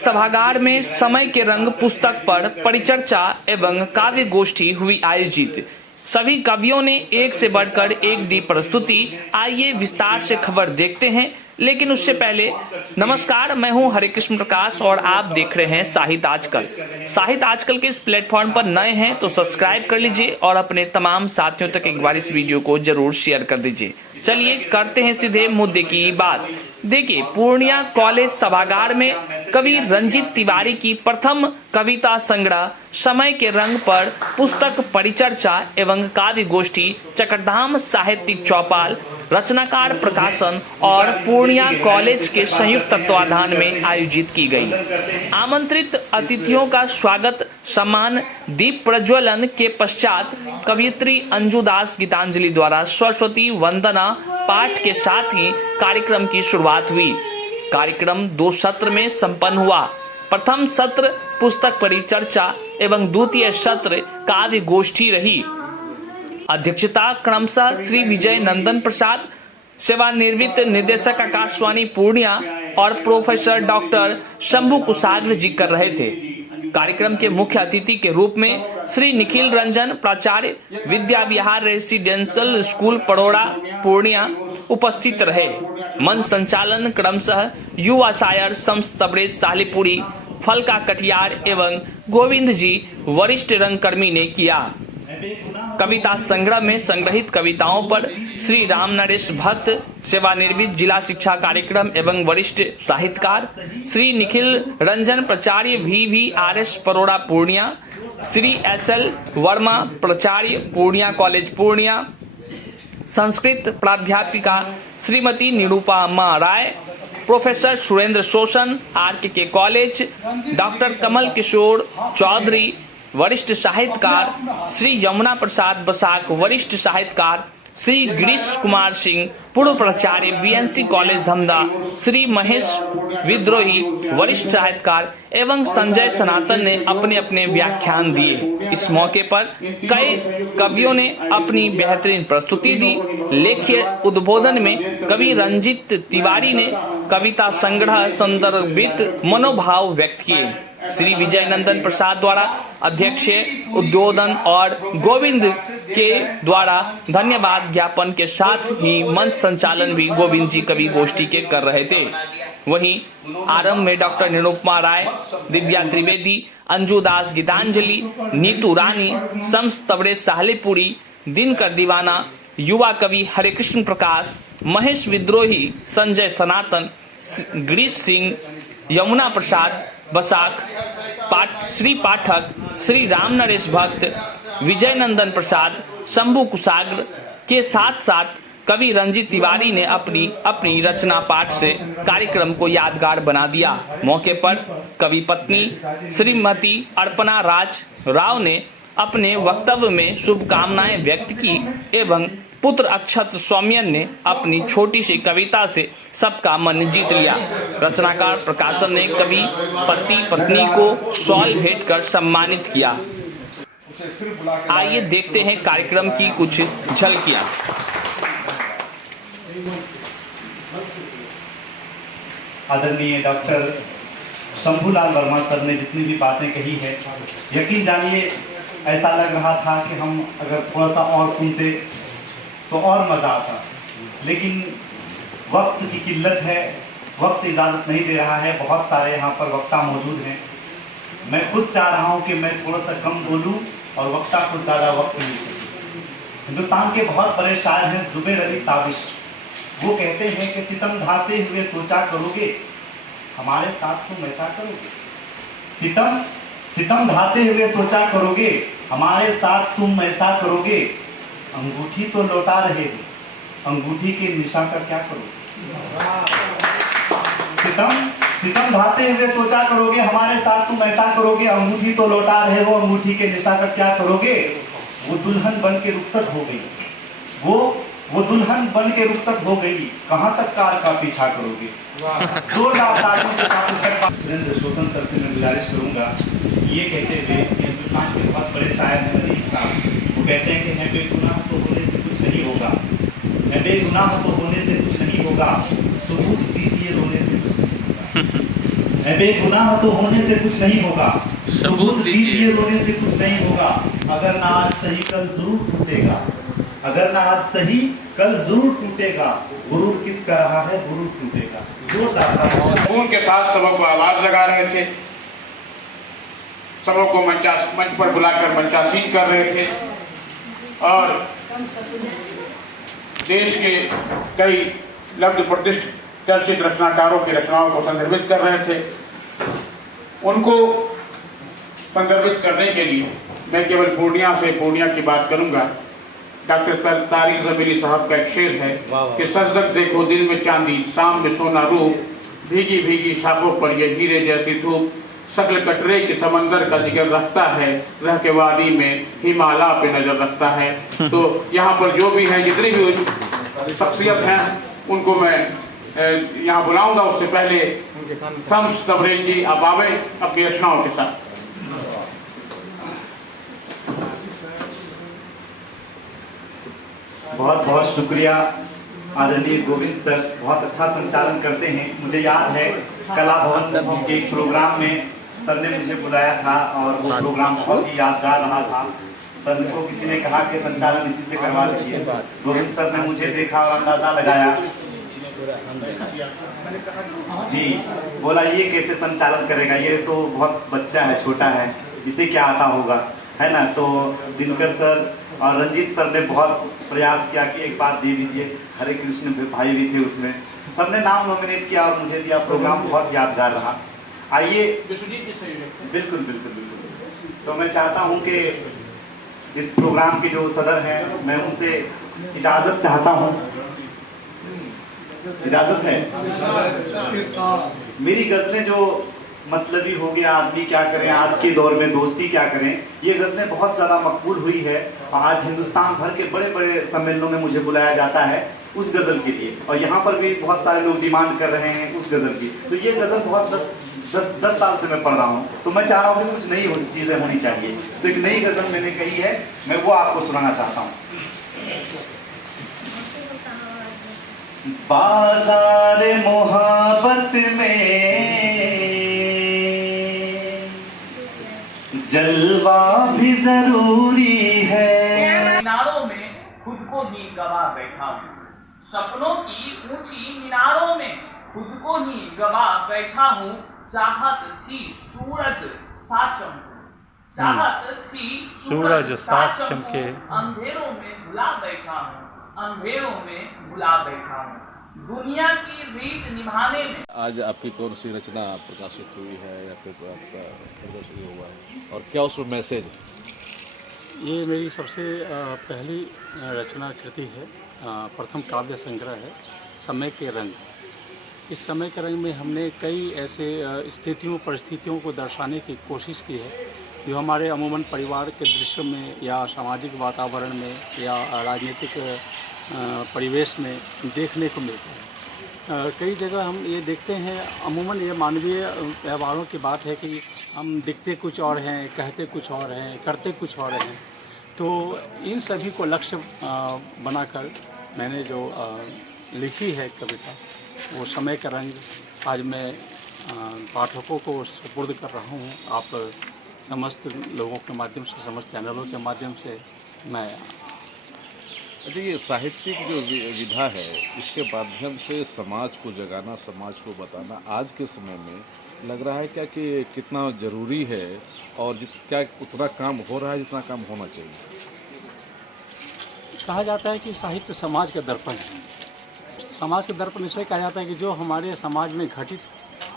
सभागार में समय के रंग पुस्तक पर परिचर्चा एवं काव्य गोष्ठी हुई आयोजित। सभी कवियों ने एक से बढ़कर एक दी प्रस्तुति। आइए विस्तार से खबर देखते हैं, लेकिन उससे पहले नमस्कार, मैं हूं हरिकृष्ण प्रकाश और आप देख रहे हैं साहित्य आजकल। साहित्य आजकल के इस प्लेटफॉर्म पर नए हैं तो सब्सक्राइब कर लीजिए और अपने तमाम साथियों तक एक बार इस वीडियो को जरूर शेयर कर दीजिए। चलिए करते हैं सीधे मुद्दे की बात। देखिए, पूर्णिया कॉलेज सभागार में कवि रंजीत तिवारी की प्रथम कविता संग्रह समय के रंग पर पुस्तक परिचर्चा एवं काव्य गोष्ठी चकरधाम साहित्यिक चौपाल, रचनाकार प्रकाशन और पूर्णिया कॉलेज के संयुक्त तत्वाधान में आयोजित की गई। आमंत्रित अतिथियों का स्वागत, सम्मान, दीप प्रज्वलन के पश्चात कवियत्री अंजू दास गीतांजलि द्वारा सरस्वती वंदना पाठ के साथ ही कार्यक्रम की शुरुआत हुई। कार्यक्रम 2 सत्र में संपन्न हुआ। प्रथम सत्र पुस्तक परिचर्चा एवं द्वितीय सत्र काव्य गोष्ठी रही। अध्यक्षता क्रमशः श्री विजय नंदन प्रसाद, सेवानिवृत्त निदेशक आकाशवाणी पूर्णिया, और प्रोफेसर डॉक्टर शंभू कुशाग्र जी कर रहे थे। कार्यक्रम के मुख्य अतिथि के रूप में श्री निखिल रंजन, प्राचार्य, विद्या विहार रेसिडेंशियल स्कूल पड़ोड़ा पूर्णिया उपस्थित रहे। मंच संचालन क्रमशः युवा शायर शम्स तबरेज सालेपुरी, फलका कटियार एवं गोविंद जी वरिष्ठ रंगकर्मी ने किया। कविता संग्रह में संग्रहित कविताओं पर श्री राम नरेश भक्त, सेवानिवृत्त जिला शिक्षा कार्यक्रम एवं वरिष्ठ साहित्यकार, श्री निखिल रंजन प्राचार्य VVRS परोड़ा पूर्णिया, श्री SL वर्मा प्राचार्य पूर्णिया कॉलेज पूर्णिया, संस्कृत प्राध्यापिका श्रीमती निरूपमा राय, प्रोफेसर सुरेंद्र शोषण RKK college, doctor Kamal Kishore Chaudhary वरिष्ठ साहित्यकार, श्री यमुना प्रसाद बसाक वरिष्ठ साहित्यकार, श्री गिरीश कुमार सिंह पूर्व प्राचार्य BNC कॉलेज धमदा, श्री महेश विद्रोही वरिष्ठ साहित्यकार एवं संजय सनातन ने अपने अपने व्याख्यान दिए। इस मौके पर कई कवियों ने अपनी बेहतरीन प्रस्तुति दी। लेख्य उद्बोधन में कवि रंजीत तिवारी ने कविता संग्रह संदर्भित मनोभाव व्यक्त किए। श्री विजय नंदन प्रसाद द्वारा अध्यक्ष उद्बोधन और गोविंद के द्वारा धन्यवाद ज्ञापन के साथ ही मंच संचालन भी गोविंद जी कवि गोष्ठी के कर रहे थे। वहीं आरंभ में डॉक्टर निरूपमा राय, दिव्या त्रिवेदी, अंजू दास गीतांजलि, नीतू रानी, शम्स तबरेज सालेपुरी, दिनकर दीवाना, युवा कवि हरिकृष्ण प्रकाश, महेश विद्रोही, संजय सनातन, गिरीश सिंह, यमुना प्रसाद बसाक, श्री पाठक, श्री राम नरेश भक्त, विजय नंदन प्रसाद, शंभू कुशाग्र के साथ साथ कवि रंजीत तिवारी ने अपनी रचना पाठ से कार्यक्रम को यादगार बना दिया। मौके पर कवि पत्नी श्रीमती अर्पणा राज राव ने अपने वक्तव्य में शुभकामनाएं व्यक्त की एवं पुत्र अक्षत सौम्यन ने अपनी छोटी सी कविता से सबका मन जीत लिया। रचनाकार प्रकाशन ने कवि पति पत्नी को शॉल भेंट कर सम्मानित किया। आइए देखते हैं कार्यक्रम की कुछ झलकियां। आदरणीय डॉक्टर शंभूलाल वर्मा सर ने जितनी भी बातें कही है, यकीन जानिए ऐसा लग रहा था कि हम अगर थोड़ा सा और सुनते तो और मज़ा आता, लेकिन वक्त की किल्लत है, वक्त इजाज़त नहीं दे रहा है। बहुत सारे यहाँ पर वक्ता मौजूद हैं। मैं खुद चाह रहा हूँ कि मैं थोड़ा सा कम बोलूँ और वक्ता को ज़्यादा वक्त मिल सके। हिंदुस्तान के बहुत बड़े शायर हैं ज़ुबैर अली ताबिश। वो कहते हैं कि सितम ढाते हुए सोचा करोगे, हमारे साथ तुम ऐसा करोगे। सितम ढाते हुए सोचा करोगे, हमारे साथ तुम ऐसा करोगे। अंगूठी तो लौटा रहे हो, अंगूठी के निशा का क्या करोगे। सितम ढाते हुए सोचा करोगे, हमारे साथ तुम ऐसा करोगे। अंगूठी तो लौटा रहे हो, अंगूठी के निशा का क्या करोगे। वो दुल्हन बन के रुखसत हो गई, वो दुल्हन बन के रुखसत हो गई, कहाँ तक कार का पीछा करोगे। जोरदार तालियों के साथ सुरेंद्र शोषण सर से मैं गुजारिश करूंगा ये कहते हुए कि हिंदुस्तान के बहुत बड़े शायर हैं मजीद साहब। वो कहते हैं कि है बेगुनाह तो होने से कुछ नहीं होगा, है बेगुनाह तो होने से कुछ नहीं होगा, सबूत दीजिए रोने से कुछ नहीं होगा। बेगुनाह तो होने से कुछ नहीं होगा, सबूत दीजिए। रोने से कुछ नहीं होगा। अगर ना आज सही कल जरूर टूटेगा, अगर ना आज सही कल जरूर टूटेगा। गुरूर किसका रहा है, गुरूर टूटेगा। जोरदार तालियां। खून के साथ सबको आवाज लगा रहे थे, सबको मंच पर बुलाकर मंचासीन कर रहे थे और देश के कई लब्ध प्रतिष्ठित चर्चित रचनाकारों की रचनाओं को संदर्भित कर रहे थे। उनको संदर्भित करने के लिए मैं केवल पूर्णिया की बात करूंगा। डॉक्टर तारिक ज़मीरी साहब का एक शेर है कि सजदक देखो दिन में चांदी, शाम में सोना रूप, भीगी भीगी शाखों पर ये हीरे जैसी धूप, शक्ल कटरे के समंदर का जिगर रखता है, रह के वादी में हिमालय पे नजर रखता है। तो यहाँ पर जो भी हैं, जितनी भी शख्सियत हैं, उनको मैं यहाँ बुलाऊंगा। उससे पहले शम्स तबरेज़ जी आप आवे अपनी रचनाओं के साथ। बहुत बहुत शुक्रिया आदरणीय गोविंद सर, बहुत अच्छा संचालन करते हैं। मुझे याद है कला भवन के एक प्रोग्राम में सर ने मुझे बुलाया था और वो प्रोग्राम बहुत ही यादगार रहा था। सर को किसी ने कहा कि संचालन इसी से करवा दीजिए। गोविंद सर ने मुझे देखा और अंदाजा लगाया जी, बोला ये कैसे संचालन करेगा, ये तो बहुत बच्चा है, छोटा है, इसे क्या आता होगा, है ना। तो दिनकर सर और रंजीत सर ने बहुत प्रयास किया कि एक बात दे दीजिए। हरे कृष्ण भाई भी थे उसमें, सबने नाम नॉमिनेट किया और मुझे दिया। प्रोग्राम बहुत यादगार रहा। आइए, बिल्कुल बिल्कुल बिल्कुल। तो मैं चाहता हूं कि इस प्रोग्राम के जो सदर हैं, मैं उनसे इजाज़त चाहता हूं। इजाज़त है? मेरी गज़लें जो मतलबी हो गया, आदमी क्या करें, आज के दौर में दोस्ती क्या करें, ये गज़लें बहुत ज़्यादा मकबूल हुई है। आज हिंदुस्तान भर के बड़े बड़े सम्मेलनों में मुझे बुलाया जाता है उस गज़ल के लिए, और यहाँ पर भी बहुत सारे लोग डिमांड कर रहे हैं उस गज़ल की। तो ये गज़ल बहुत 10 साल से मैं पढ़ रहा हूँ, तो मैं चाह रहा हूँ कि कुछ नई चीज़ें होनी चाहिए। तो एक नई गज़ल मैंने कही है, मैं वो आपको सुनाना चाहता हूँ। बाज़ार मोहब्बत में जलवा भी जरूरी है। मीनारों में खुद को ही गवा बैठा हूँ, सपनों की ऊंची मीनारों में खुद को ही गवा बैठा हूँ। चाहत थी सूरज सा चमके, चाहत थी सूरज सा चमके, अंधेरों में भुला बैठा हूँ, अंधेरों में भुला बैठा हूँ। दुनिया की रीत निभाने में। आज आपकी कौन सी रचना प्रकाशित हुई है या फिर आपका प्रदर्शनी हुआ है, और क्या उसमें मैसेज है? ये मेरी सबसे पहली रचना कृति है। प्रथम काव्य संग्रह है समय के रंग। इस समय के रंग में हमने कई ऐसे स्थितियों परिस्थितियों को दर्शाने की कोशिश की है जो हमारे अमूमन परिवार के दृश्य में या सामाजिक वातावरण में या राजनीतिक परिवेश में देखने को मिलता है। कई जगह हम ये देखते हैं, अमूमन ये मानवीय व्यवहारों की बात है कि हम दिखते कुछ और हैं, कहते कुछ और हैं, करते कुछ और हैं। तो इन सभी को लक्ष्य बनाकर मैंने जो लिखी है कविता, वो समय का रंग, आज मैं पाठकों को सुपुर्द कर रहा हूँ। आप समस्त लोगों के माध्यम से, समस्त चैनलों के माध्यम से मैं। अच्छा, ये साहित्यिक जो विधा है, इसके माध्यम से समाज को जगाना, समाज को बताना आज के समय में लग रहा है क्या कि कितना ज़रूरी है, और क्या उतना काम हो रहा है जितना काम होना चाहिए? कहा जाता है कि साहित्य समाज का दर्पण है। समाज का दर्पण इसलिए कहा जाता है कि जो हमारे समाज में घटित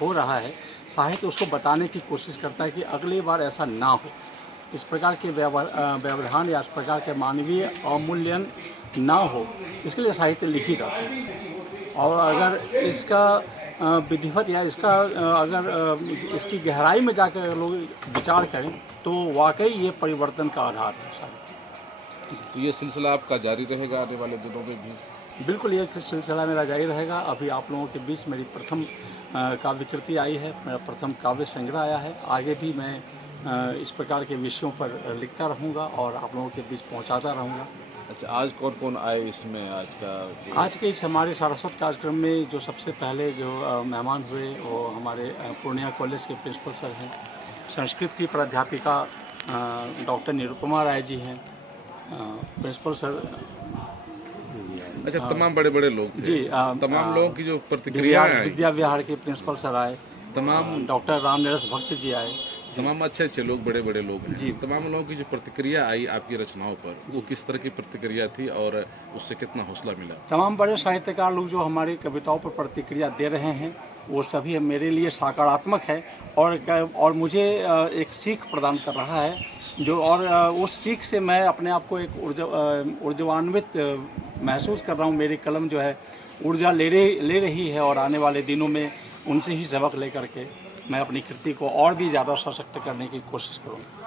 हो रहा है, साहित्य उसको बताने की कोशिश करता है कि अगली बार ऐसा ना हो, इस प्रकार के व्यवधान या इस प्रकार के मानवीय अवमूल्यन ना हो, इसके लिए साहित्य लिखी जाती है। और अगर इसका विधिवत या इसका अगर इसकी गहराई में जाकर लोग विचार करें तो वाकई ये परिवर्तन का आधार है साहित्य। तो ये सिलसिला आपका जारी रहेगा आने वाले दिनों में भी? बिल्कुल, ये सिलसिला मेरा जारी रहेगा। अभी आप लोगों के बीच मेरी प्रथम काव्य कृति आई है, मेरा प्रथम काव्य संग्रह आया है। आगे भी मैं इस प्रकार के विषयों पर लिखता रहूँगा और आप लोगों के बीच पहुँचाता रहूँगा। अच्छा, आज कौन कौन आए इसमें आज का आज के इस हमारे सारस्वत कार्यक्रम में जो सबसे पहले जो मेहमान हुए वो हमारे पूर्णिया कॉलेज के प्रिंसिपल सर हैं, संस्कृत की प्राध्यापिका डॉक्टर निरुपमा राय जी हैं, प्रिंसिपल सर अच्छा, तमाम बड़े बड़े लोग थे। जी, तमाम लोगों की जो प्रतिक्रियाएं आई, विद्या विहार के प्रिंसिपल सर आए, तमाम डॉक्टर रामनिरस भक्त जी आए। तमाम अच्छे अच्छे लोग, बड़े बड़े लोग हैं। जी। तमाम लोगों की जो प्रतिक्रिया आई आपकी रचनाओं पर, वो किस तरह की प्रतिक्रिया थी और उससे कितना हौसला मिला? तमाम बड़े साहित्यकार लोग जो हमारी कविताओं पर प्रतिक्रिया दे रहे हैं वो सभी मेरे लिए सकारात्मक है और मुझे एक सीख प्रदान कर रहा है जो और उस सीख से मैं अपने आप को एक ऊर्जान्वित महसूस कर रहा हूँ। मेरी कलम जो है ऊर्जा ले रही है और आने वाले दिनों में उनसे ही सबक लेकर के मैं अपनी कृति को और भी ज़्यादा सशक्त करने की कोशिश करूँगा।